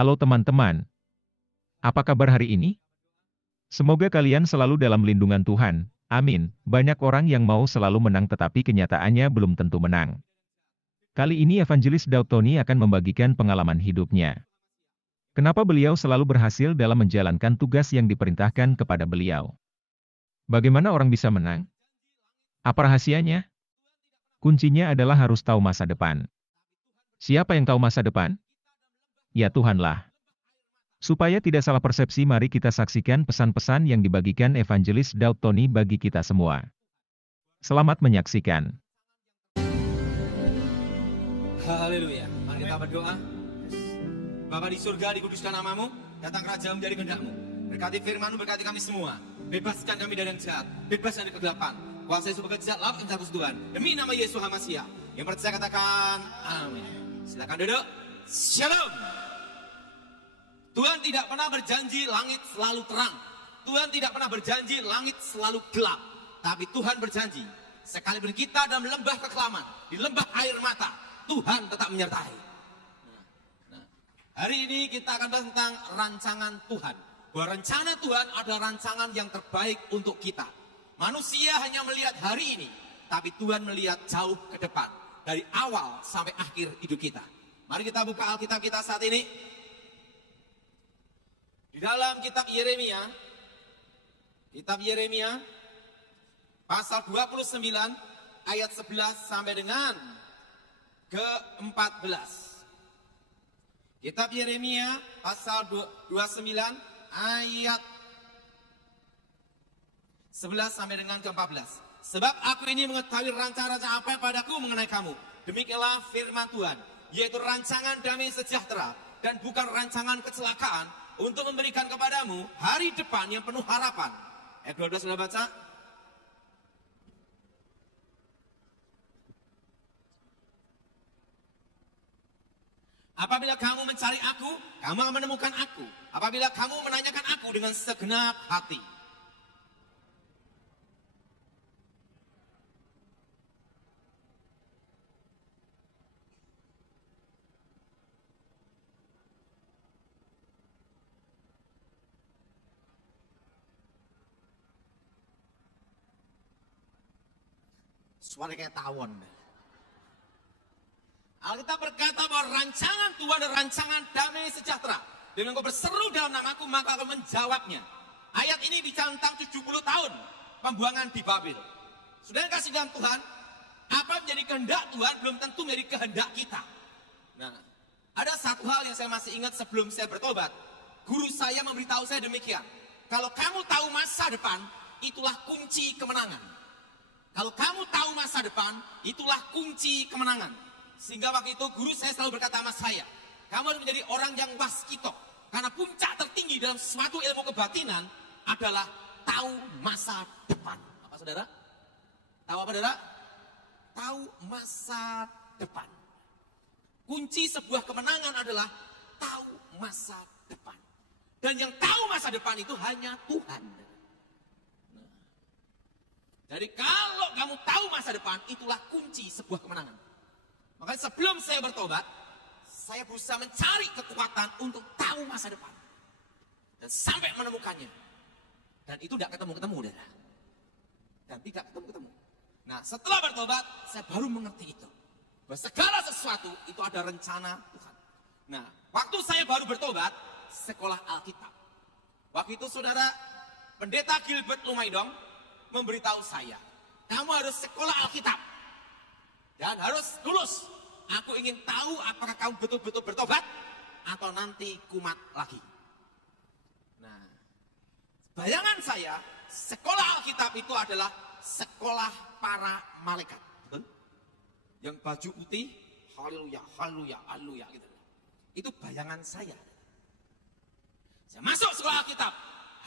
Halo teman-teman, apa kabar hari ini? Semoga kalian selalu dalam lindungan Tuhan, amin. Banyak orang yang mau selalu menang tetapi kenyataannya belum tentu menang. Kali ini Evangelis Daud Tony akan membagikan pengalaman hidupnya. Kenapa beliau selalu berhasil dalam menjalankan tugas yang diperintahkan kepada beliau? Bagaimana orang bisa menang? Apa rahasianya? Kuncinya adalah harus tahu masa depan. Siapa yang tahu masa depan? Ya Tuhanlah. Supaya tidak salah persepsi, mari kita saksikan pesan-pesan yang dibagikan Evangelis Daud Tony bagi kita semua. Selamat menyaksikan. Haleluya. Mari kita berdoa. Bapa di surga, dikuduskan namamu, datang kerajaanmu dari kehendak-Mu. Berkati firman-Mu, berkati kami semua. Bebaskan kami dari yang jahat, bebaskan dari kegelapan. Kuasa Yesus bekerja, lakukan Yesus Tuhan. Demi nama Yesus Hamasiah. Yang percaya katakan, amin. Silakan duduk. Shalom. Tuhan tidak pernah berjanji langit selalu terang. Tuhan tidak pernah berjanji langit selalu gelap. Tapi Tuhan berjanji, sekalipun kita dalam lembah kekelaman, di lembah air mata, Tuhan tetap menyertai. Hari ini kita akan bahas tentang rancangan Tuhan. Bahwa rencana Tuhan adalah rancangan yang terbaik untuk kita. Manusia hanya melihat hari ini, tapi Tuhan melihat jauh ke depan. Dari awal sampai akhir hidup kita. Mari kita buka Alkitab kita saat ini. Di dalam kitab Yeremia, pasal 29, ayat 11 sampai dengan ke-14. Kitab Yeremia, pasal 29, ayat 11 sampai dengan ke-14. Sebab aku ini mengetahui rancangan-rancangan apa yang padaku mengenai kamu. Demikianlah firman Tuhan, yaitu rancangan damai sejahtera dan bukan rancangan kecelakaan, untuk memberikan kepadamu hari depan yang penuh harapan. Ayat 12 sudah baca? Apabila kamu mencari aku, kamu akan menemukan aku. Apabila kamu menanyakan aku dengan segenap hati. Suara kayak tawon. Alkitab berkata bahwa rancangan Tuhan adalah rancangan damai sejahtera. Dengan kau berseru dalam namaku, maka aku menjawabnya. Ayat ini bicara tentang 70 tahun pembuangan di Babel. Saudara kasih dalam Tuhan, apa yang menjadi kehendak Tuhan belum tentu menjadi kehendak kita. Nah, ada satu hal yang saya masih ingat sebelum saya bertobat. Guru saya memberitahu saya demikian. Kalau kamu tahu masa depan, itulah kunci kemenangan. Kalau kamu tahu masa depan, itulah kunci kemenangan. Sehingga waktu itu guru saya selalu berkata sama saya, kamu harus menjadi orang yang waskito. Karena puncak tertinggi dalam suatu ilmu kebatinan adalah tahu masa depan. Apa saudara? Tahu apa saudara? Tahu masa depan. Kunci sebuah kemenangan adalah tahu masa depan. Dan yang tahu masa depan itu hanya Tuhan. Jadi kalau kamu tahu masa depan, itulah kunci sebuah kemenangan. Makanya sebelum saya bertobat, saya berusaha mencari kekuatan untuk tahu masa depan. Dan sampai menemukannya. Dan itu tidak ketemu-ketemu. Dan tidak ketemu-ketemu. Nah, setelah bertobat, saya baru mengerti itu. Bahwa segala sesuatu itu ada rencana Tuhan. Nah, waktu saya baru bertobat, sekolah Alkitab. Waktu itu saudara, pendeta Gilbert Lumaidong memberitahu saya, kamu harus sekolah Alkitab dan harus lulus. Aku ingin tahu apakah kamu betul-betul bertobat atau nanti kumat lagi. Nah, bayangan saya, sekolah Alkitab itu adalah sekolah para malaikat, betul? Yang baju putih, haleluya, haleluya, haleluya gitu. Itu bayangan saya. Saya masuk sekolah Alkitab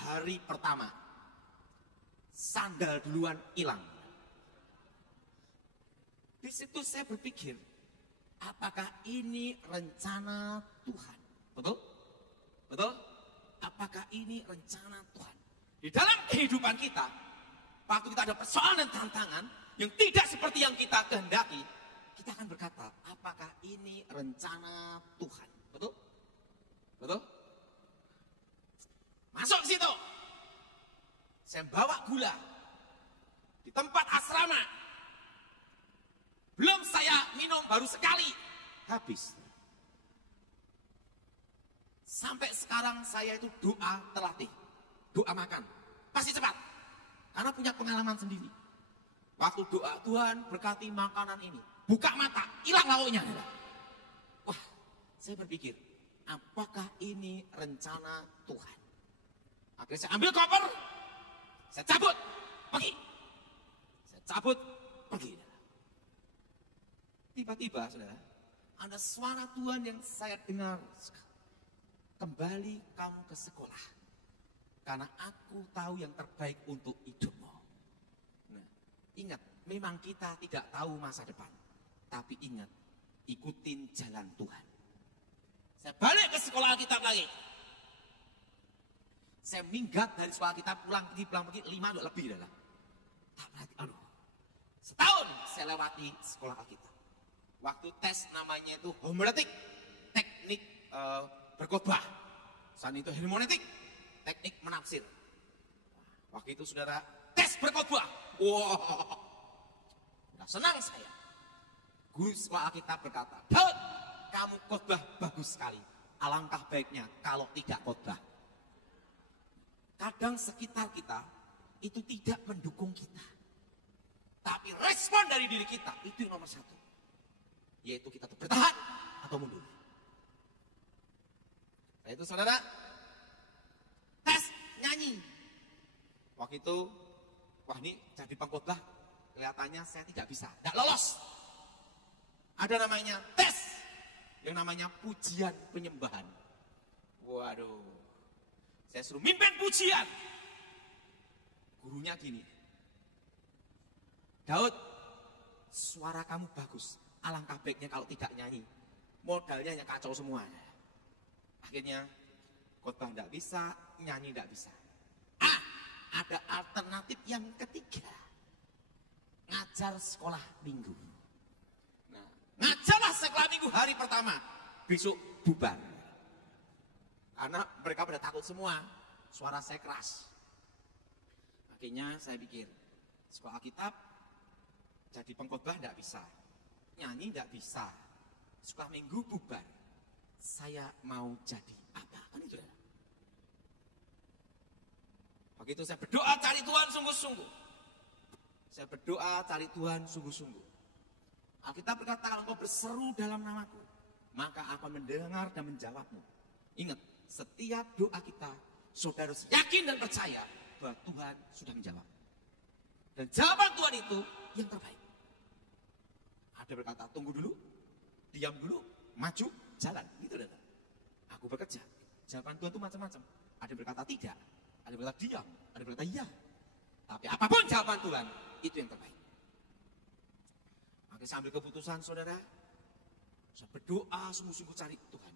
hari pertama. Sandal duluan hilang. Di situ saya berpikir, apakah ini rencana Tuhan? Betul? Betul? Apakah ini rencana Tuhan? Di dalam kehidupan kita, waktu kita ada persoalan dan tantangan yang tidak seperti yang kita kehendaki, kita akan berkata, apakah ini rencana Tuhan? Betul? Betul? Masuk ke situ. Saya bawa gula di tempat asrama. Belum saya minum, baru sekali habis. Sampai sekarang saya itu doa terlatih, doa makan pasti cepat, karena punya pengalaman sendiri. Waktu doa, Tuhan berkati makanan ini, buka mata, hilang lauknya. Wah, saya berpikir, apakah ini rencana Tuhan? Akhirnya saya ambil koper, saya cabut, pergi. Saya cabut, pergi. Tiba-tiba, saudara, ada suara Tuhan yang saya dengar. Kembali kamu ke sekolah, karena aku tahu yang terbaik untuk hidupmu. Nah, ingat, memang kita tidak tahu masa depan, tapi ingat, ikutin jalan Tuhan. Saya balik ke sekolah Alkitab lagi. Saya minggat dari sekolah Alkitab, pulang pergi 5 lebih adalah. Tak berarti, aduh. Setahun saya lewati sekolah Alkitab. Waktu tes namanya itu homiletik, teknik berkhotbah. Saat itu hermeneutik, teknik menafsir. Waktu itu saudara tes berkhotbah. Wow, udah senang saya. Guru sekolah Alkitab berkata, Daud, kamu khotbah bagus sekali. Alangkah baiknya kalau tidak khotbah. Kadang sekitar kita itu tidak mendukung kita, tapi respon dari diri kita itu yang nomor satu, yaitu kita tetap bertahan atau mundur. Nah itu saudara, tes nyanyi. Waktu itu, wah ini jadi pengkhotbah, kelihatannya saya tidak bisa, tidak lolos. Ada namanya tes, yang namanya pujian penyembahan. Waduh, saya suruh mimpin pujian. Gurunya gini, Daud, suara kamu bagus, alangkah baiknya kalau tidak nyanyi. Modalnya hanya kacau semua. Akhirnya khotbah tidak bisa, nyanyi tidak bisa. Ada alternatif yang ketiga, ngajar sekolah minggu. Nah, ngajarlah sekolah minggu hari pertama, besok bubar. Karena mereka pada takut semua, suara saya keras. Akhirnya saya pikir, sekolah Alkitab jadi pengkhotbah tidak bisa, nyanyi tidak bisa, sekolah minggu bubar. Saya mau jadi apa? Kan itu. Begitu saya berdoa cari Tuhan sungguh-sungguh. Saya berdoa cari Tuhan sungguh-sungguh. Alkitab berkata, kalau engkau berseru dalam namaku, maka akan mendengar dan menjawabmu. Ingat, setiap doa kita, saudara harus yakin dan percaya bahwa Tuhan sudah menjawab. Dan jawaban Tuhan itu yang terbaik. Ada berkata, tunggu dulu, diam dulu, maju, jalan. Gitu dah. Aku bekerja. Jawaban Tuhan itu macam-macam. Ada berkata tidak, ada berkata diam, ada berkata iya. Tapi apapun jawaban Tuhan, itu yang terbaik. Maka saya ambil keputusan, saudara. Saya berdoa sungguh-sungguh cari Tuhan.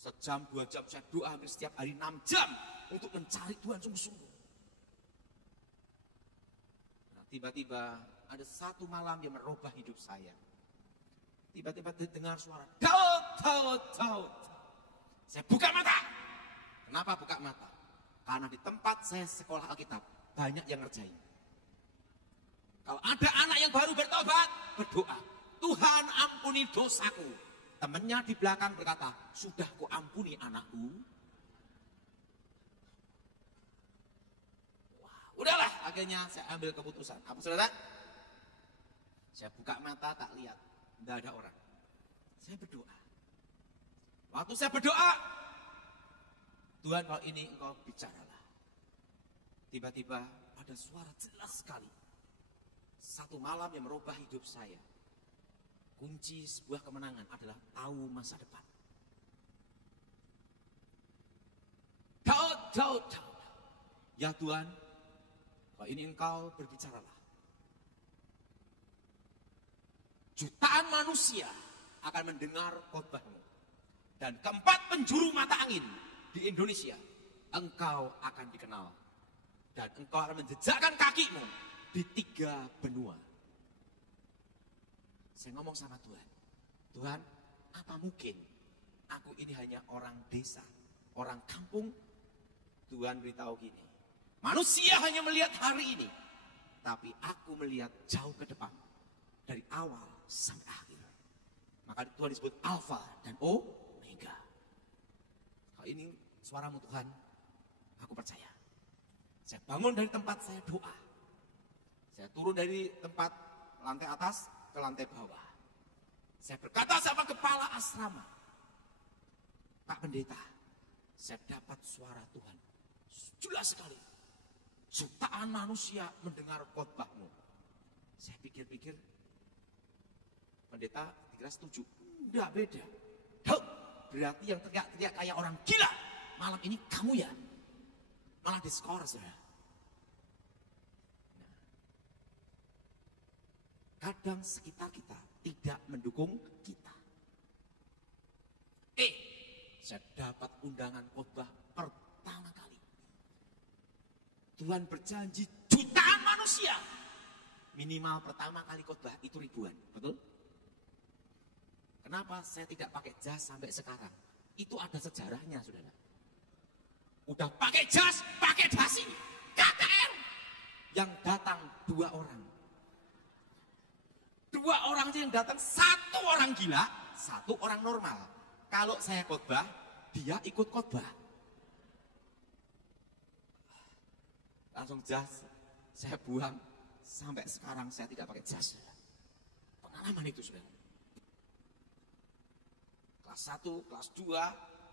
Sejam, 2 jam saya doa hampir setiap hari 6 jam untuk mencari Tuhan sungguh-sungguh. Nah, tiba-tiba ada satu malam yang merubah hidup saya. Tiba-tiba dengar suara, Daud, Daud, Daud. Saya buka mata. Kenapa buka mata? Karena di tempat saya sekolah Alkitab, banyak yang ngerjain. Kalau ada anak yang baru bertobat, berdoa, Tuhan ampuni dosaku. Temannya di belakang berkata, sudah ku ampuni anakku. Wah, udahlah, akhirnya saya ambil keputusan. Apa saudara? Saya buka mata, tak lihat. Tidak ada orang. Saya berdoa. Waktu saya berdoa, Tuhan kalau ini engkau bicaralah. Tiba-tiba ada suara jelas sekali. Satu malam yang merubah hidup saya. Kunci sebuah kemenangan adalah tahu masa depan. Daud, Daud, Daud. Ya Tuhan, kalau ini engkau berbicaralah. Jutaan manusia akan mendengar khotbahmu. Dan keempat penjuru mata angin di Indonesia, engkau akan dikenal. Dan engkau akan menjejakkan kakimu di 3 benua. Saya ngomong sama Tuhan, Tuhan, apa mungkin aku ini hanya orang desa, orang kampung, Tuhan beritahu gini, manusia hanya melihat hari ini, tapi aku melihat jauh ke depan, dari awal sampai akhir. Maka Tuhan disebut Alfa dan Omega. Kalau ini suaramu Tuhan, aku percaya. Saya bangun dari tempat saya doa. Saya turun dari tempat lantai atas ke lantai bawah. Saya berkata sama kepala asrama, Pak Pendeta, saya dapat suara Tuhan. Jelas sekali. Jutaan manusia mendengar khotbahmu. Saya pikir-pikir, Pendeta dikira setuju. Enggak beda. Berarti yang teriak-teriak kayak orang gila malam ini kamu ya. Malah diskor saudara. Kadang sekitar kita tidak mendukung kita. Saya dapat undangan khotbah pertama kali. Tuhan berjanji jutaan manusia. Minimal pertama kali khotbah itu ribuan, betul? Kenapa saya tidak pakai jas sampai sekarang? Itu ada sejarahnya, saudara. Udah pakai jas, pakai dasi, KKR. Yang datang 2 orang. 2 orang aja yang datang, 1 orang gila, 1 orang normal. Kalau saya khotbah, dia ikut khotbah. Langsung jas, saya buang. Sampai sekarang saya tidak pakai jas. Pengalaman itu, saudara. Kelas 1, kelas 2,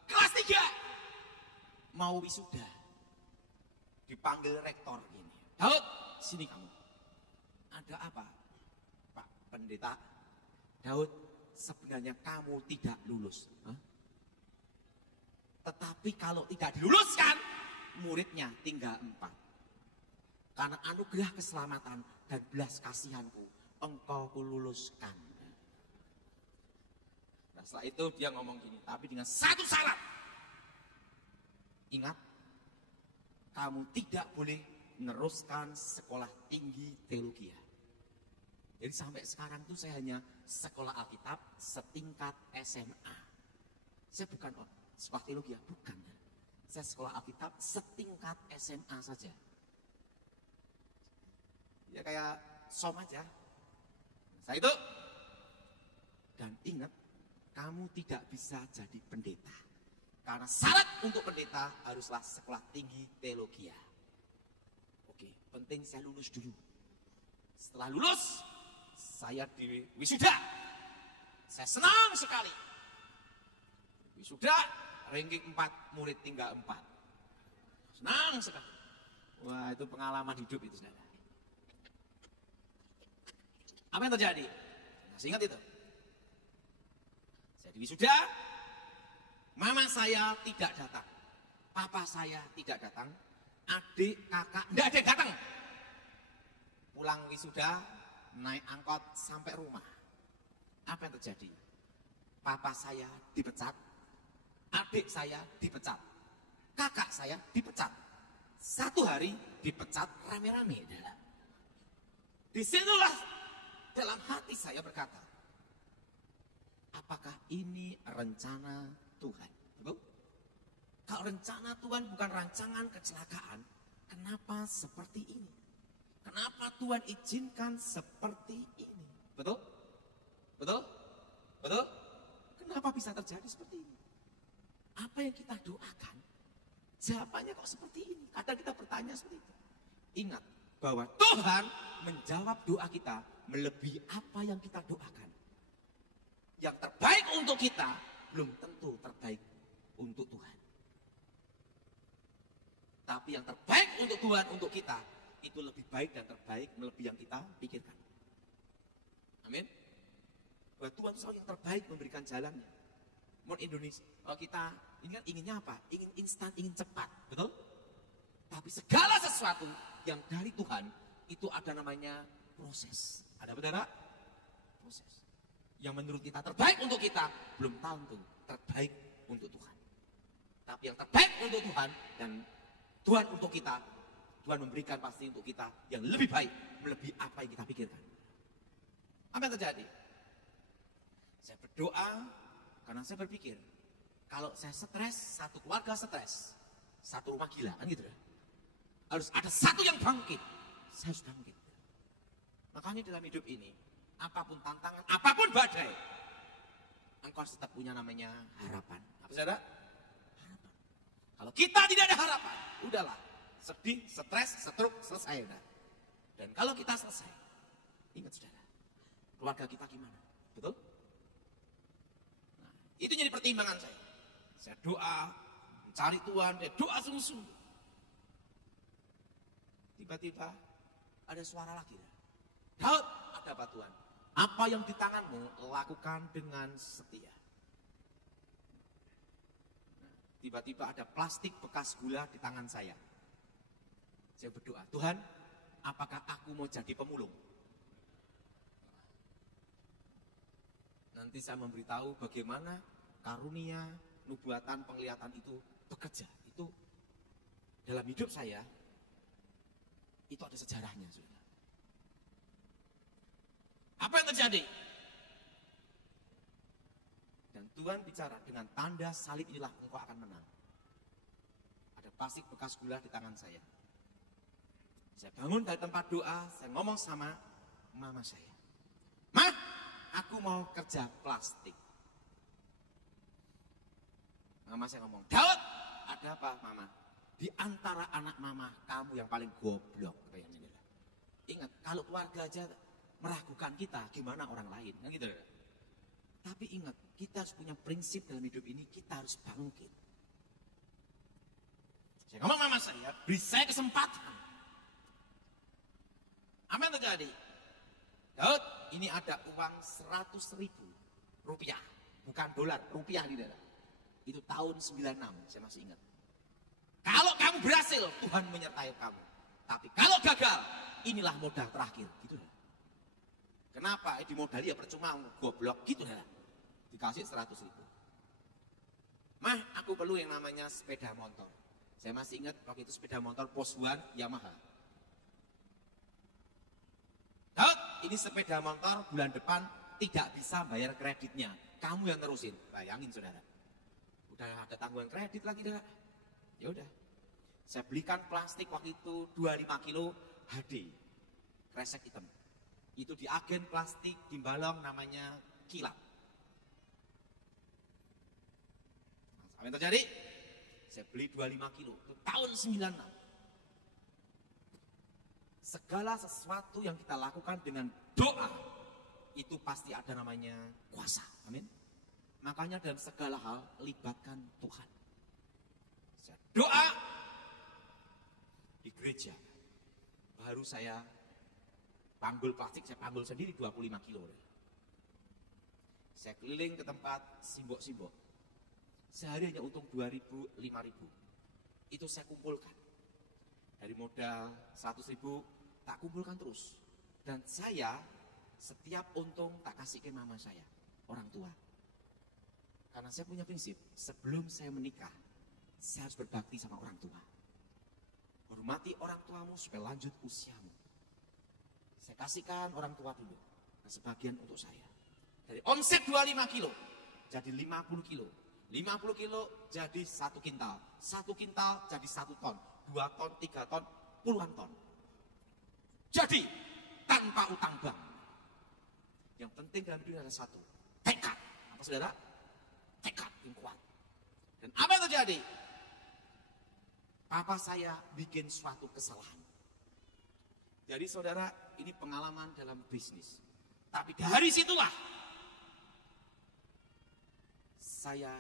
kelas 3. Mau wisuda. Dipanggil rektor gini. Daud, sini kamu. Ada apa? Pak Pendeta, Daud, sebenarnya kamu tidak lulus. Tetapi kalau tidak diluluskan, muridnya tinggal 4. Karena anugerah keselamatan dan belas kasihanku, engkau kululuskan. Nah, setelah itu dia ngomong gini, tapi dengan 1 syarat. Ingat, kamu tidak boleh meneruskan sekolah tinggi teologi. Jadi sampai sekarang tuh saya hanya sekolah Alkitab setingkat SMA. Saya bukan sekolah teologi, bukan. Saya sekolah Alkitab setingkat SMA saja. Ya kayak som aja. Saya itu. Dan ingat, kamu tidak bisa jadi pendeta. Karena syarat untuk pendeta haruslah sekolah tinggi teologi. Oke, penting saya lulus dulu. Setelah lulus, saya di wisuda. Saya senang sekali. Wisuda, ranking 4, murid tinggal 4. Senang sekali. Wah, itu pengalaman hidup itu, saudara. Apa yang terjadi? Masih ingat itu? Saya di wisuda, mama saya tidak datang, papa saya tidak datang, adik, kakak, tidak ada yang datang. Pulang wisuda, naik angkot sampai rumah. Apa yang terjadi? Papa saya dipecat, adik saya dipecat, kakak saya dipecat. 1 hari dipecat rame-rame. Disitulah dalam hati saya berkata, apakah ini rencana Tuhan? Betul? Kalau rencana Tuhan bukan rancangan kecelakaan, kenapa seperti ini? Kenapa Tuhan izinkan seperti ini? Betul? Betul? Betul? Kenapa bisa terjadi seperti ini? Apa yang kita doakan, jawabannya kok seperti ini? Kadang kita bertanya seperti itu. Ingat bahwa Tuhan menjawab doa kita melebihi apa yang kita doakan. Yang terbaik untuk kita belum tentu terbaik untuk Tuhan. Tapi yang terbaik untuk Tuhan, untuk kita, itu lebih baik dan terbaik melebihi yang kita pikirkan. Amin. Bahwa Tuhan itu selalu yang terbaik memberikan jalannya. Mau Indonesia, kalau kita ini kan inginnya apa? Ingin instan, ingin cepat, betul? Tapi segala sesuatu yang dari Tuhan itu ada namanya proses. Ada benar? Proses. Yang menurut kita terbaik untuk kita belum tentu terbaik untuk Tuhan. Tapi yang terbaik untuk Tuhan dan Tuhan untuk kita, Tuhan memberikan pasti untuk kita yang lebih baik melebihi apa yang kita pikirkan. Apa yang terjadi? Saya berdoa karena saya berpikir Kalau saya stres, satu keluarga stres, satu rumah gila, kan gitu ya. Harus ada satu yang bangkit, saya harus bangkit. Makanya dalam hidup ini, apapun tantangan, apapun badai, engkau harus tetap punya namanya harapan. Apa saudara? Harapan. Kalau kita tidak ada harapan, udahlah, sedih, stres, setruk, selesai udah. Dan kalau kita selesai, ingat saudara, keluarga kita gimana? Betul? Nah, itu jadi pertimbangan saya. Saya doa, mencari Tuhan, doa sungguh-sungguh. Tiba-tiba ada suara lagi. Daud, ada apa Tuhan? Apa yang di tanganmu lakukan dengan setia. Tiba-tiba ada plastik bekas gula di tangan saya. Saya berdoa, Tuhan, apakah aku mau jadi pemulung? Nanti saya memberitahu bagaimana karunia, nubuatan, penglihatan itu bekerja. Itu dalam hidup saya, itu ada sejarahnya, saudara. Apa yang terjadi? Dan Tuhan bicara, dengan tanda salib inilah engkau akan menang. Ada plastik bekas gula di tangan saya. Saya bangun dari tempat doa, saya ngomong sama mama saya. Ma, aku mau kerja plastik. Mama saya ngomong, Daud, ada apa mama? Di antara anak mama, kamu yang paling goblok. Ingat, kalau keluarga aja meragukan kita, gimana orang lain? Kan gitu. Tapi ingat, kita harus punya prinsip dalam hidup ini, kita harus bangkit. Saya ngomong mama saya, beri saya kesempatan. Apa yang terjadi? Daud, ini ada uang 100.000 rupiah. Bukan dolar, rupiah di dalam. Itu tahun 96, saya masih ingat. Kalau kamu berhasil, Tuhan menyertai kamu. Tapi kalau gagal, inilah modal terakhir. Gitu. Kenapa? Dimodali ya percuma, goblok gitu ya. Dikasih 100.000. Mah, aku perlu yang namanya sepeda motor. Saya masih ingat waktu itu sepeda motor Poswan Yamaha. Daud, ini sepeda motor bulan depan tidak bisa bayar kreditnya. Kamu yang terusin. Bayangin saudara. Udah ada tanggungan kredit lagi dah. Ya udah. Saya belikan plastik waktu itu 25 kilo HD. Kresek hitam. Itu di agen plastik di Balong namanya Kilap. Apa yang terjadi? Saya beli 25 kilo. Itu tahun 96. Segala sesuatu yang kita lakukan dengan doa, itu pasti ada namanya kuasa. Amin. Makanya dalam segala hal, libatkan Tuhan. Saya doa di gereja. Baru saya panggul plastik, saya panggul sendiri 25 kilo. Saya keliling ke tempat simbok-simbok. Sehari hanya untung 2.000, 5.000. Itu saya kumpulkan. Dari modal 100.000, tak kumpulkan terus. Dan saya setiap untung tak kasih ke mama saya, orang tua. Karena saya punya prinsip, sebelum saya menikah, saya harus berbakti sama orang tua. Hormati orang tuamu supaya lanjut usiamu. Saya kasihkan orang tua dulu, dan sebagian untuk saya. Dari omset 25 kilo, jadi 50 kilo. 50 kilo jadi 1 kintal. 1 kintal jadi 1 ton. 2 ton, 3 ton, puluhan ton. Jadi, tanpa utang bank. Yang penting dalam hidup ada satu. Tekad. Apa saudara? Tekad yang kuat. Dan apa yang terjadi? Papa saya bikin suatu kesalahan. Jadi saudara, ini pengalaman dalam bisnis. Tapi dari situlah saya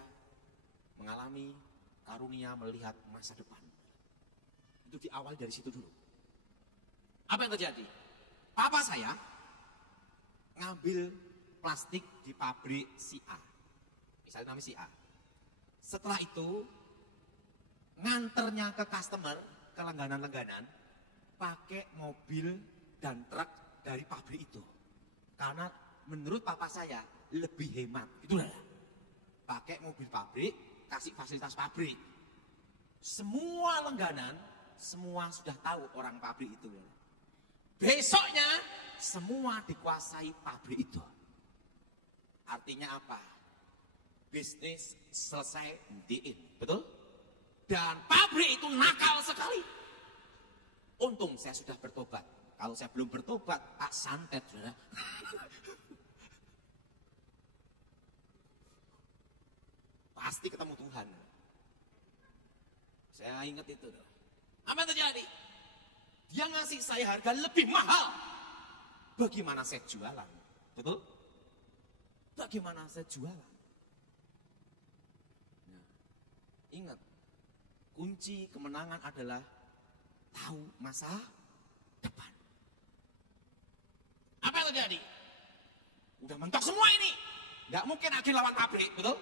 mengalami karunia melihat masa depan. Itu diawali dari situ dulu. Apa yang terjadi? Papa saya ngambil plastik di pabrik si A. Misalnya namanya si A. Setelah itu nganternya ke customer, ke langganan-langganan, pakai mobil dan truk dari pabrik itu. Karena menurut papa saya lebih hemat. Itulah. Pakai mobil pabrik, kasih fasilitas pabrik. Semua langganan, semua sudah tahu orang pabrik itu. Besoknya semua dikuasai pabrik itu. Artinya apa? bisnis selesai diin, betul? Dan pabrik itu nakal sekali. Untung saya sudah bertobat. Kalau saya belum bertobat, tak santet, saudara. Pasti ketemu Tuhan. Saya ingat itu. Apa yang terjadi? Dia ngasih saya harga lebih mahal. Bagaimana saya jualan? Betul? Bagaimana saya jualan? Nah, ingat, kunci kemenangan adalah tahu masa depan. Apa yang terjadi? Udah mentok semua ini. Nggak mungkin agen lawan pabrik, betul?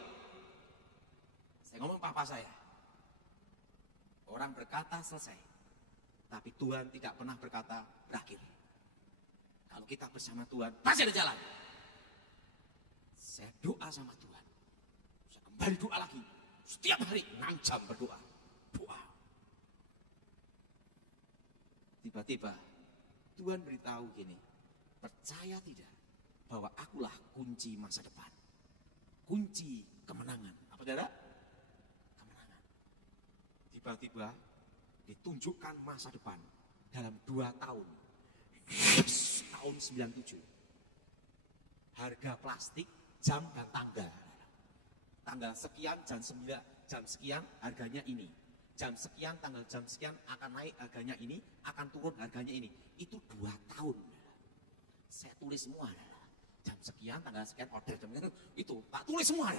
Saya ngomong papa saya. Orang berkata selesai. Tapi Tuhan tidak pernah berkata berakhir. Kalau kita bersama Tuhan, pasti ada jalan. Saya doa sama Tuhan. Saya kembali doa lagi. Setiap hari 6 jam berdoa. Doa. Tiba-tiba Tuhan beritahu gini. Percaya tidak bahwa akulah kunci masa depan. Kunci kemenangan. Apa saudara? Kemenangan. Tiba-tiba ditunjukkan masa depan dalam 2 tahun. Yes, tahun 97. Harga plastik, jam dan tanggal. Tanggal sekian, jam sekian harganya ini. Jam sekian, tanggal jam sekian akan naik harganya ini, akan turun harganya ini. Itu 2 tahun. Saya tulis semua. Jam sekian, tanggal sekian, order jam sekian, itu tak tulis semua.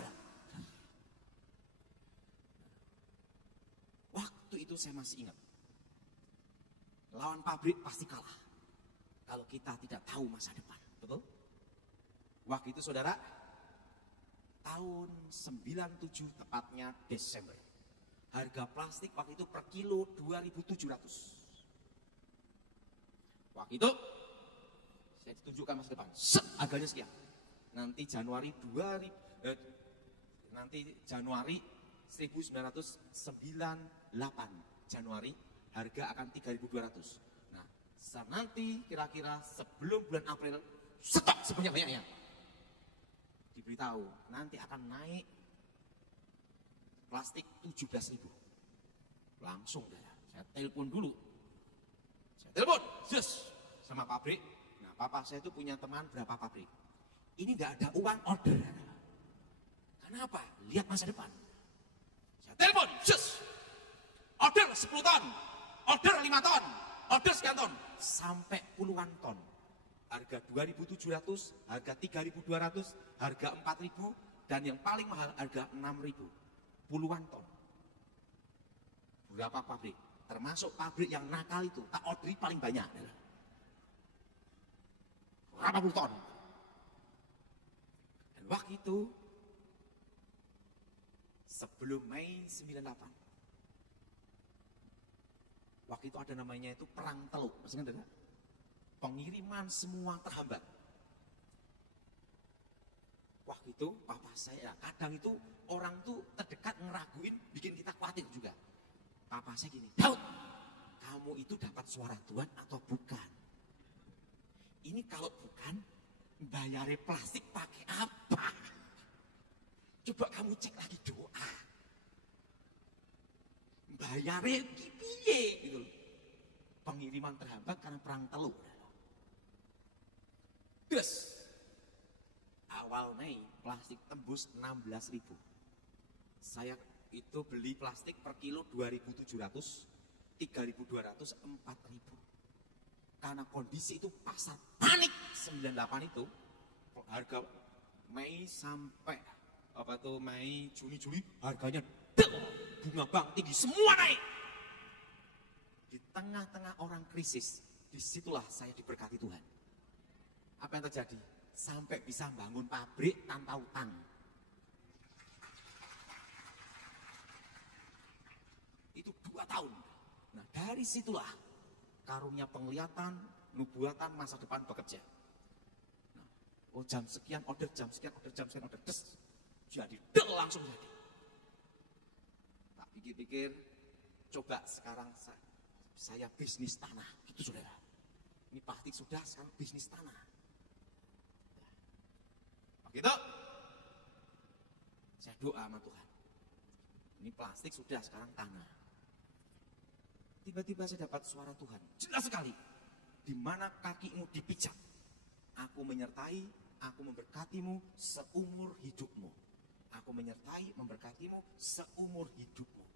Waktu itu saya masih ingat. Lawan pabrik pasti kalah. Kalau kita tidak tahu masa depan. Betul? Waktu itu saudara, tahun 97 tepatnya Desember. Harga plastik waktu itu per kilo 2.700. Waktu itu saya ditunjukkan masa depan. Harganya sekian. Nanti Januari 1998 Januari harga akan 3.200. Nah, nanti kira-kira sebelum bulan April stok sebanyak-banyaknya. Diberitahu nanti akan naik plastik 17.000. Langsung saya telepon dulu. Yes, sama pabrik. Nah, papa saya itu punya teman berapa pabrik. Ini nggak ada uang order. Kenapa? Lihat masa depan. Saya telepon, yes. Order 10 ton, order 5 ton, order sekian ton, sampai puluhan ton. Harga 2.700, harga 3.200, harga 4.000, dan yang paling mahal harga 6.000. Puluhan ton. Berapa pabrik? Termasuk pabrik yang nakal itu, tak orderi paling banyak. Berapa puluh ton. Dan waktu itu, sebelum Mei 98, waktu itu ada namanya itu perang teluk. Masih ingat enggak? Pengiriman semua terhambat. Waktu itu papa saya, kadang itu orang tuh terdekat ngeraguin, bikin kita khawatir juga. Papa saya gini, Daud, kamu itu dapat suara Tuhan atau bukan? Ini kalau bukan, bayar plastik pakai apa? Coba kamu cek lagi doa. Bayarnya piye gitu. Pengiriman terhambat karena perang teluk. Terus awal Mei plastik tembus 16.000. Saya itu beli plastik per kilo 2.700, 3.200, 4.000. Karena kondisi itu pasar panik 98 itu harga Mei sampai Mei, Juni, Juli harganya bunga bank tinggi semua naik. Di tengah-tengah orang krisis, disitulah saya diberkati Tuhan. Apa yang terjadi? Sampai bisa bangun pabrik tanpa utang. Itu 2 tahun. Nah, dari situlah karunia penglihatan, nubuatan masa depan bekerja. Nah, jam sekian order, jam sekian order, jam sekian order, jadi langsung jadi. Tak pikir-pikir, coba sekarang saya bisnis tanah, gitu saudara. Ini pasti sudah sekarang bisnis tanah. Begitu, Saya doa sama Tuhan. Ini plastik sudah, sekarang tanah. Tiba-tiba saya dapat suara Tuhan, jelas sekali. Di mana kakimu dipijak, aku menyertai, aku memberkatimu seumur hidupmu. Aku menyertai, memberkatimu seumur hidupmu.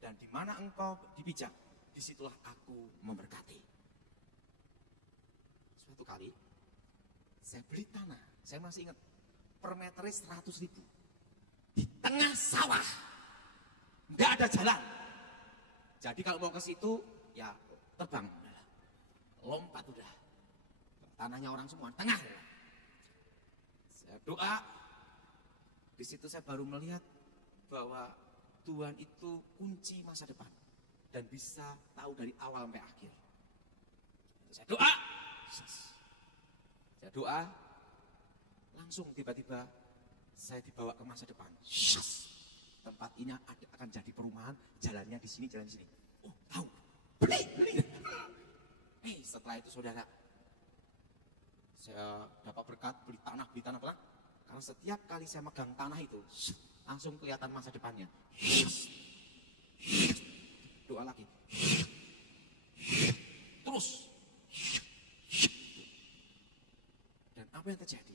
Dan di mana engkau dipijak, disitulah aku memberkati. Suatu kali, saya beli tanah, saya masih ingat, per meternya 100.000. Di tengah sawah, nggak ada jalan. Jadi kalau mau ke situ, ya terbang, lompat udah. Tanahnya orang semua, tengah. Saya doa, di situ saya baru melihat bahwa Tuhan itu kunci masa depan dan bisa tahu dari awal sampai akhir. Saya doa, langsung tiba-tiba saya dibawa ke masa depan. Tempat ini akan jadi perumahan, jalannya di sini, jalan di sini. Oh, tahu, beli. Setelah itu saudara, saya dapat berkat beli tanah. Karena setiap kali saya megang tanah itu, langsung kelihatan masa depannya. Doa lagi. Terus. Dan apa yang terjadi?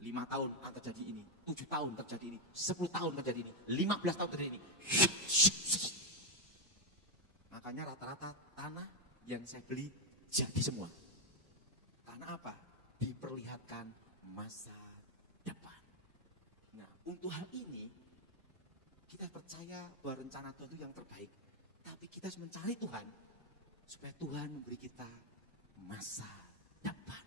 5 tahun terjadi ini, 7 tahun terjadi ini, 10 tahun terjadi ini, 15 tahun terjadi ini. Makanya rata-rata tanah yang saya beli jadi semua. Karena apa? Diperlihatkan masa depan. Nah, untuk hal ini, kita percaya bahwa rencana Tuhan itu yang terbaik. Tapi kita harus mencari Tuhan, supaya Tuhan memberi kita masa depan.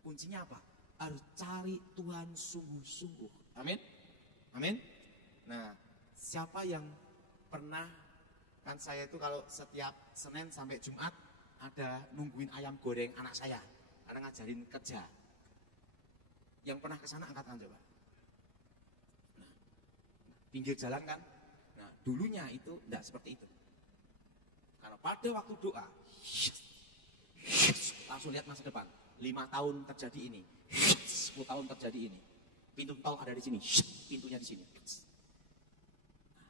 Kuncinya apa? Harus cari Tuhan sungguh-sungguh. Amin. Amin. Nah, siapa yang pernah, kan saya itu kalau setiap Senin sampai Jumat ada nungguin ayam goreng anak saya, karena ngajarin kerja. Yang pernah ke sana angkat tangan coba. Nah, pinggir jalan kan. Nah, dulunya itu enggak seperti itu. Karena pada waktu doa, langsung lihat masa depan. 5 tahun terjadi ini, 10 tahun terjadi ini. Pintu tol ada di sini, pintunya di sini. Nah,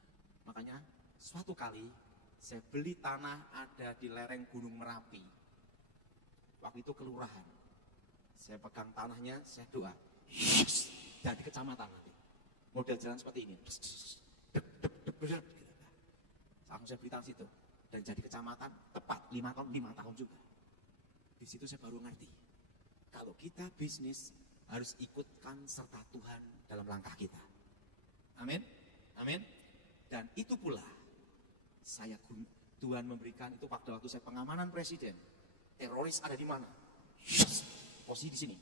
makanya suatu kali saya beli tanah ada di lereng Gunung Merapi. Waktu itu kelurahan. Saya pegang tanahnya, saya doa. Jadi kecamatan nanti. Model jalan seperti ini. Langsung saya beli tanah situ. Dan jadi kecamatan tepat 5 tahun juga. Di situ saya baru ngerti. Kalau kita bisnis harus ikutkan serta Tuhan dalam langkah kita. Amin. Amin. Dan itu pula Tuhan memberikan itu pada waktu saya pengamanan presiden. Teroris ada di mana? Posisi di sini.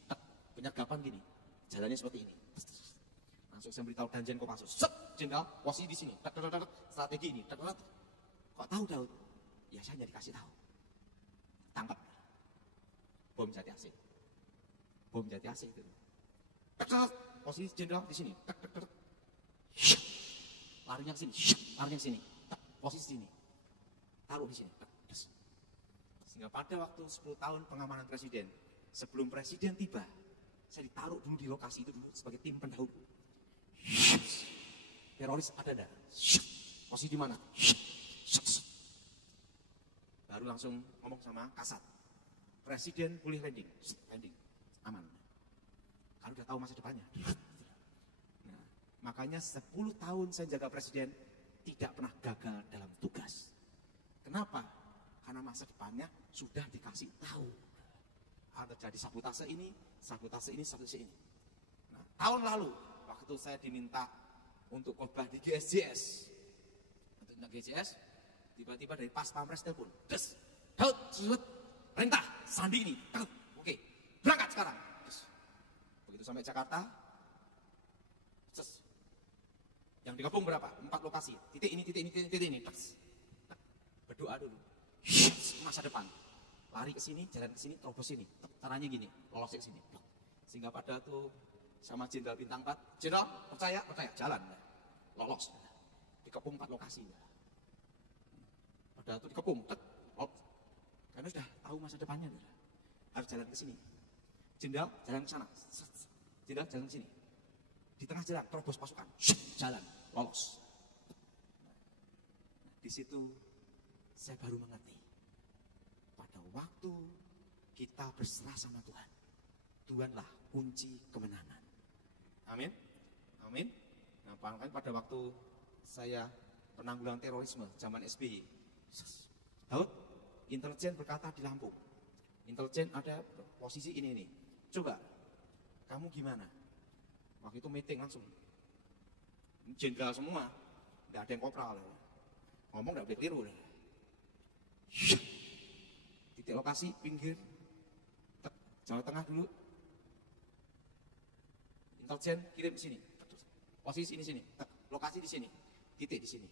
Penyergapan gini. Jalannya seperti ini. Langsung saya beritahu Danjen Kopassus. Jenderal, posisi di sini. Strategi ini. Kok tahu Daud? Ya saya jadi kasih tahu. Tangkap. Bom Jati Asih. Bom Jati Asih itu. Posisi jenderal di sini. Larinya ke sini. Larinya ke sini. Posisi sini. Taruh di sini. Sehingga pada waktu 10 tahun pengamanan presiden, sebelum presiden tiba, saya ditaruh dulu di lokasi itu dulu sebagai tim pendahulu. Teroris ada enggak? Posisi di mana? Baru langsung ngomong sama Kasat. Presiden boleh landing. Landing. Aman. Kalau udah tahu masa depannya. Nah, makanya 10 tahun saya jaga presiden tidak pernah gagal dalam tugas. Kenapa? Karena masa depannya sudah dikasih tahu. Ada terjadi sabotase ini, sabotase ini, sabotase ini. Nah, tahun lalu waktu saya diminta untuk khotbah di GSJS, untuk GSJS, tiba-tiba dari pas pampres telepon, des, Daud, perintah, Sandi ini, oke, berangkat sekarang. Des. Begitu sampai Jakarta, des. Yang digabung berapa? 4 lokasi, titik ini, titik ini, titik ini, des. Berdoa dulu, masa depan, lari ke sini, jalan ke sini, terobos sini, caranya gini, lolos ke sini. Sehingga pada tuh sama Jenderal Bintang 4, Jenderal, percaya, jalan, lolos, dikepung 4 lokasi. Pada tuh dikepung, karena sudah tahu masa depannya, harus jalan ke sini. Jenderal, jalan ke sana. Jenderal, jalan ke sini. Di tengah jalan, terobos pasukan, syuk, jalan, lolos. Di situ saya baru mengerti. Pada waktu kita berserah sama Tuhan, Tuhanlah kunci kemenangan. Amin. Amin. Nah, bahkan pada waktu saya penanggulangan terorisme zaman SBY, Daud, intelijen berkata di Lampung, intelijen ada posisi ini. Coba, kamu gimana? Waktu itu meeting langsung, jenderal semua, tidak ada yang kopral, ngomong tidak boleh keliru. Titik lokasi pinggir, Jawa Tengah dulu, intelijen kirim sini, posisi sini, lokasi di sini, titik di sini.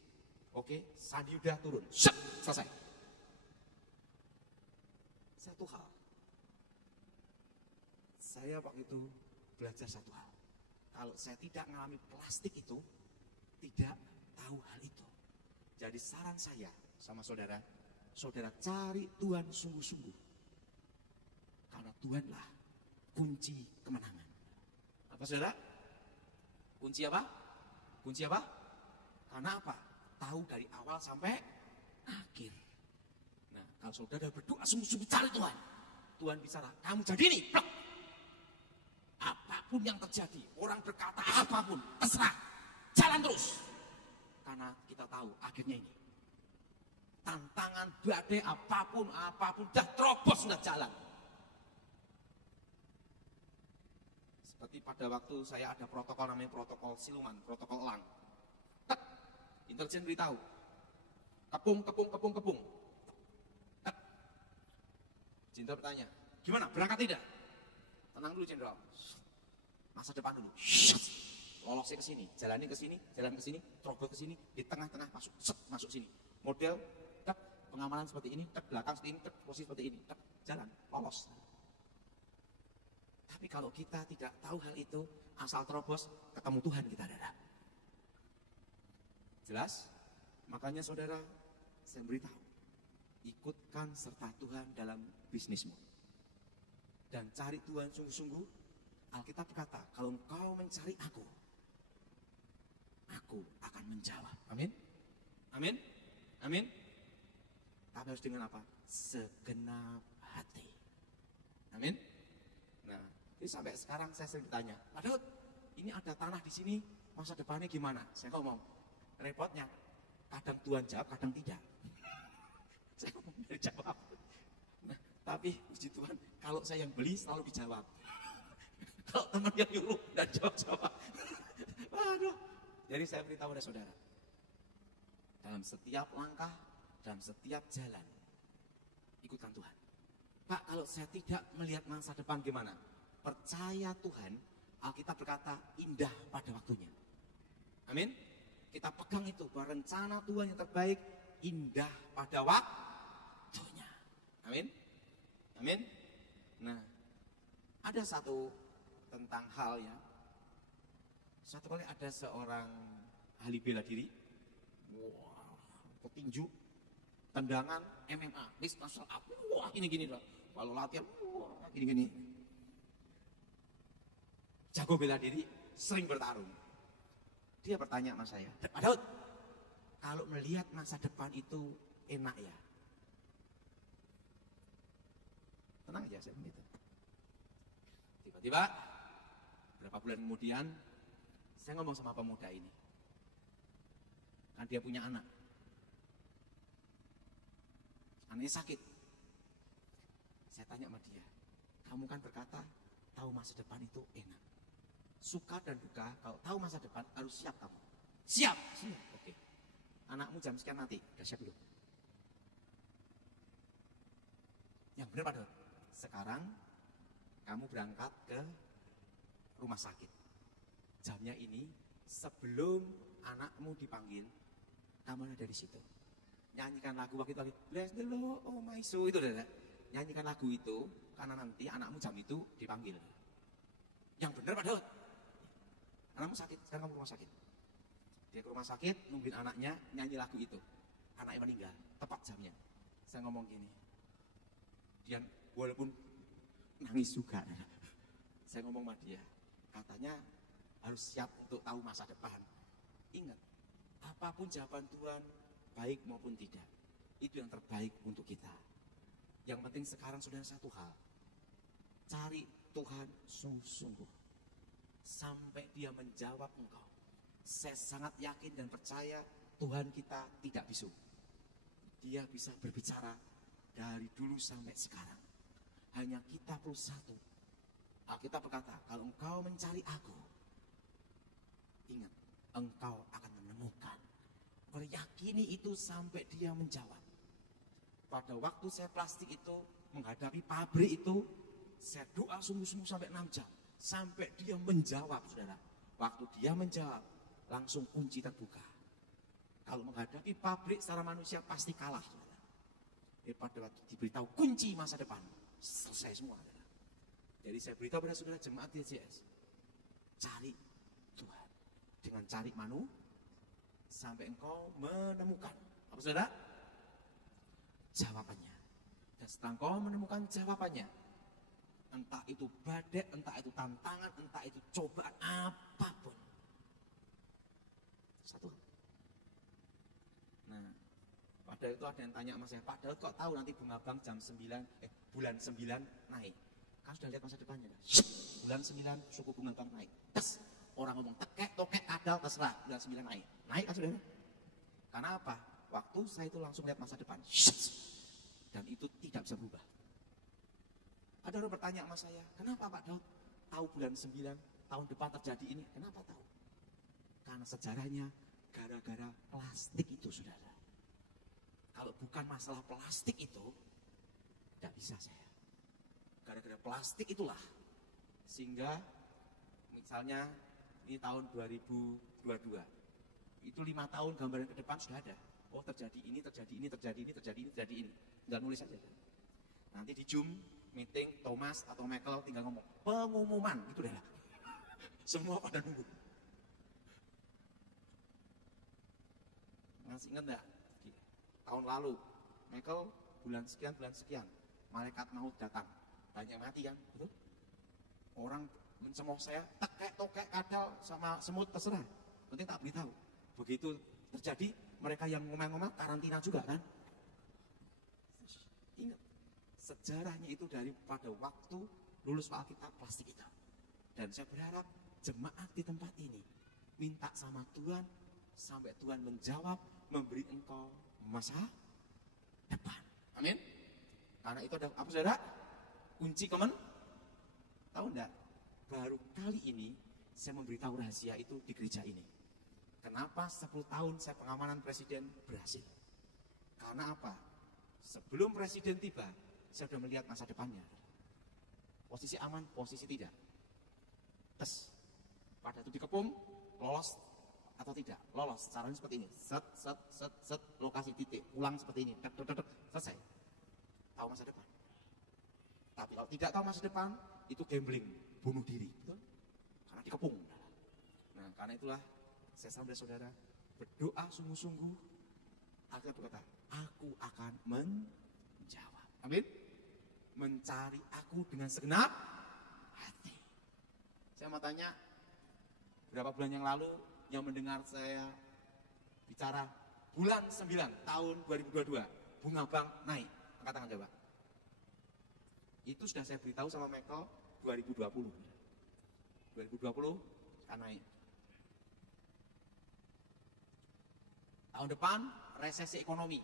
Oke, Sandi udah turun, selesai. Satu hal, saya waktu itu belajar satu hal. Kalau saya tidak mengalami plastik itu, tidak tahu hal itu. Jadi saran saya sama saudara, saudara cari Tuhan sungguh-sungguh. Karena Tuhanlah kunci kemenangan. Apa saudara? Kunci apa? Kunci apa? Karena apa? Tahu dari awal sampai akhir. Nah, kalau saudara berdoa sungguh-sungguh cari Tuhan, Tuhan bicara, kamu jadi ini, plok. Apapun yang terjadi, orang berkata apapun, terserah, jalan terus. Karena kita tahu akhirnya ini. Tantangan badai apapun, dah terobos, sudah jalan. Seperti pada waktu saya ada protokol namanya protokol siluman, protokol elang. Tek, intelijen beritahu, kepung. Tek. Jenderal bertanya, gimana, berangkat tidak? Tenang dulu Jenderal, masa depan dulu. Lolosnya ke sini, jalannya ke sini, jalan ke sini, terobos ke sini, di tengah-tengah masuk sini. Model tek, pengamanan seperti ini, tek, belakang seperti ini, tek, posisi seperti ini, tek, jalan, lolos. Tapi kalau kita tidak tahu hal itu, asal terobos, ketemu Tuhan kita ada. Jelas? Makanya saudara, saya beritahu, ikutkan serta Tuhan dalam bisnismu. Dan cari Tuhan sungguh-sungguh. Alkitab berkata, kalau engkau mencari aku akan menjawab. Amin? Amin? Amin? Tapi harus dengan apa? Segenap hati. Amin? Nah, jadi sampai sekarang saya sering ditanya, Pak Daud, ini ada tanah di sini, masa depannya gimana? Saya ngomong, repotnya, kadang Tuhan jawab, kadang tidak. Saya ngomong dari jawab. Nah, tapi puji Tuhan, kalau saya yang beli selalu dijawab. Kalau teman yang nyuruh dan jawab. Waduh. Jadi saya beritahu pada saudara, dalam setiap langkah, dalam setiap jalan, ikutkan Tuhan. Pak, kalau saya tidak melihat masa depan gimana? Percaya Tuhan, Alkitab berkata indah pada waktunya. Amin. Kita pegang itu, bahwa rencana Tuhan yang terbaik indah pada waktunya. Amin. Amin. Nah, ada satu tentang hal ya. Satu kali ada seorang ahli bela diri, petinju, tendangan MMA, mixed martial art, gini-gini loh. Kalau latihan, gini-gini. Jago bela diri, sering bertarung. Dia bertanya sama saya, Pak Daud, kalau melihat masa depan itu enak ya? Tenang aja, saya begitu. Tiba-tiba, berapa bulan kemudian, saya ngomong sama pemuda ini. Kan dia punya anak. Anaknya sakit. Saya tanya sama dia, kamu kan berkata, tahu masa depan itu enak. Suka dan duka, kalau tahu masa depan harus siap kamu. Siap. Oke. Anakmu jam sekian nanti, udah siap belum? Yang benar Pak Daud. Sekarang kamu berangkat ke rumah sakit. Jamnya ini sebelum anakmu dipanggil, kamu ada di situ. Nyanyikan lagu waktu itu, Bless the Lord, oh my soul, itu udah. Nyanyikan lagu itu, karena nanti anakmu jam itu dipanggil. Yang benar Pak Daud. Anakmu sakit, sekarang kamu ke rumah sakit. Dia ke rumah sakit, nungguin anaknya, nyanyi lagu itu. Anaknya meninggal, tepat jamnya. Saya ngomong gini, dia walaupun nangis juga. Saya ngomong sama dia, katanya harus siap untuk tahu masa depan. Ingat, apapun jawaban Tuhan, baik maupun tidak, itu yang terbaik untuk kita. Yang penting sekarang saudara satu hal, cari Tuhan sungguh-sungguh sampai dia menjawab engkau. Saya sangat yakin dan percaya Tuhan kita tidak bisu. Dia bisa berbicara dari dulu sampai sekarang. Hanya kita perlu satu. Alkitab berkata, kalau engkau mencari aku, ingat, engkau akan menemukan. Yakini itu sampai dia menjawab. Pada waktu saya plastik itu, menghadapi pabrik itu, saya doa sungguh-sungguh sampai 6 jam. Sampai dia menjawab, saudara. Waktu dia menjawab, langsung kunci terbuka. Kalau menghadapi pabrik secara manusia pasti kalah, saudara. Pada waktu diberitahu kunci masa depan, selesai semua, saudara. Jadi saya beritahu pada saudara jemaat DCS, cari Tuhan. Dengan cari sampai engkau menemukan. Apa saudara? Jawabannya. Dan setelah engkau menemukan jawabannya, entah itu badai, entah itu tantangan, entah itu cobaan, apapun. Satu. Nah, padahal itu ada yang tanya sama saya, padahal kok tahu nanti bunga bank bulan 9 naik. Kan sudah lihat masa depannya. Bulan 9 suku bunga bank naik. Tes, orang ngomong tekek, tokek, kadal, terserah. Bulan 9 naik. Naik kan saudara? Karena apa? Waktu saya itu langsung lihat masa depan. Dan itu tidak bisa berubah. Ada orang bertanya sama saya, kenapa Pak Daud tahu bulan 9 tahun depan terjadi ini? Kenapa tahu? Karena sejarahnya gara-gara plastik itu, saudara. Kalau bukan masalah plastik itu, tidak bisa saya. Gara-gara plastik itulah, sehingga misalnya ini tahun 2022, itu 5 tahun gambaran ke depan sudah ada. Oh terjadi ini, terjadi ini, terjadi ini, terjadi ini, terjadi ini. Tinggal nulis saja. Nanti di Zoom meeting Thomas atau Michael tinggal ngomong pengumuman, itu dah. Semua pada nunggu. Masih ingat enggak? Tahun lalu Michael bulan sekian malaikat maut datang, banyak mati kan, betul? Orang mencemooh saya, tekek, tokek, kadal sama semut terserah, penting tak beritahu. Begitu terjadi, mereka yang ngomong-ngomong karantina juga kan. Ingat, sejarahnya itu daripada waktu lulus Alkitab plastik itu. Dan saya berharap jemaat di tempat ini minta sama Tuhan sampai Tuhan menjawab, memberi engkau masa depan. Amin. Karena itu ada apa saudara? Kunci tahu enggak? Baru kali ini saya memberitahu rahasia itu di gereja ini. Kenapa 10 tahun saya pengamanan presiden berhasil? Karena apa? Sebelum presiden tiba, saya sudah melihat masa depannya. Posisi aman, posisi tidak. Tes, pada itu dikepung, lolos atau tidak? Lolos, caranya seperti ini. Set, lokasi titik, ulang seperti ini. Selesai. Tahu masa depan. Tapi kalau tidak tahu masa depan, itu gambling, bunuh diri. Betul? Karena dikepung. Nah, karena itulah saya sampai saudara berdoa sungguh-sungguh. Alkitab berkata, aku akan menjawab. Amin. Mencari aku dengan segenap hati. Saya mau tanya, berapa bulan yang lalu yang mendengar saya bicara bulan 9 tahun 2022 bunga bank naik, angkat tangan coba. Itu sudah saya beritahu sama Michael 2020 akan naik. Tahun depan resesi ekonomi,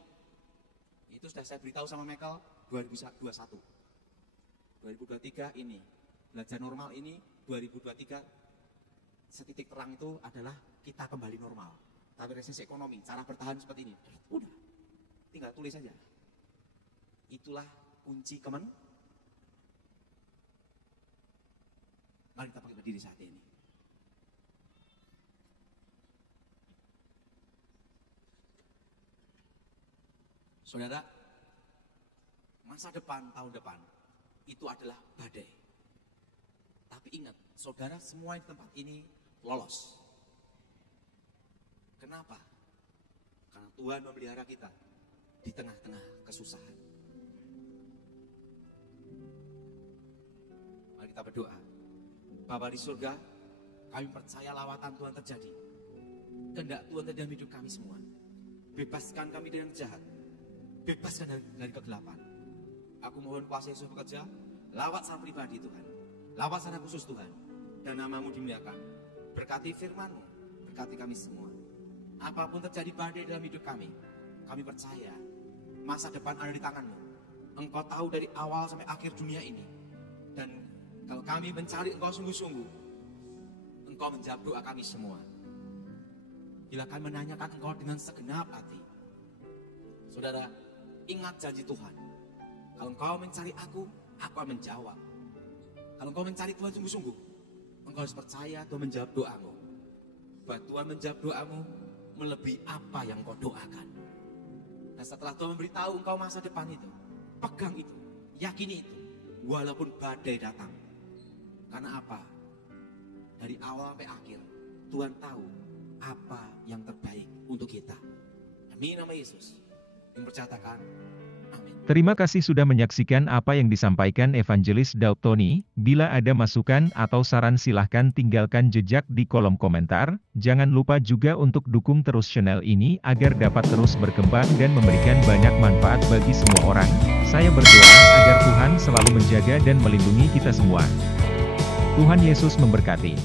itu sudah saya beritahu sama Michael 2021. 2023 ini belajar normal, ini 2023 setitik terang itu adalah kita kembali normal. Tapi resesi ekonomi, cara bertahan seperti ini. Udah, tinggal tulis saja. Itulah kunci Mari kita pakai berdiri saat ini. Saudara, masa depan, tahun depan, itu adalah badai. Tapi ingat, saudara semua di tempat ini lolos. Kenapa? Karena Tuhan memelihara kita di tengah-tengah kesusahan. Mari kita berdoa. Bapa di surga, Kami percaya lawatan Tuhan terjadi. Kehendak Tuhan terjadi dalam hidup kami semua. Bebaskan kami dari yang jahat. Bebaskan dari kegelapan. Aku mohon kuasa Yesus bekerja. Lawat secara pribadi Tuhan. Lawat secara khusus Tuhan. Dan nama-Mu dimuliakan. Berkati firman-Mu. Berkati kami semua. Apapun terjadi badai dalam hidup kami percaya masa depan ada di tangan-Mu. Engkau tahu dari awal sampai akhir dunia ini. Dan kalau kami mencari Engkau sungguh-sungguh, Engkau menjawab doa kami semua. Bila kami menanyakan Engkau dengan segenap hati. Saudara, ingat janji Tuhan. Kalau Engkau mencari aku akan menjawab. Kalau Engkau mencari Tuhan sungguh-sungguh, Engkau harus percaya Tuhan menjawab doamu. Bahwa Tuhan menjawab doamu melebihi apa yang Engkau doakan. Nah, setelah Tuhan memberitahu Engkau masa depan itu, pegang itu, yakini itu, walaupun badai datang. Karena apa? Dari awal sampai akhir, Tuhan tahu apa yang terbaik untuk kita. Demi nama Yesus, yang percatakan, amin. Terima kasih sudah menyaksikan apa yang disampaikan Evangelis Daud Tony. Bila ada masukan atau saran silahkan tinggalkan jejak di kolom komentar. Jangan lupa juga untuk dukung terus channel ini agar dapat terus berkembang dan memberikan banyak manfaat bagi semua orang. Saya berdoa agar Tuhan selalu menjaga dan melindungi kita semua. Tuhan Yesus memberkati.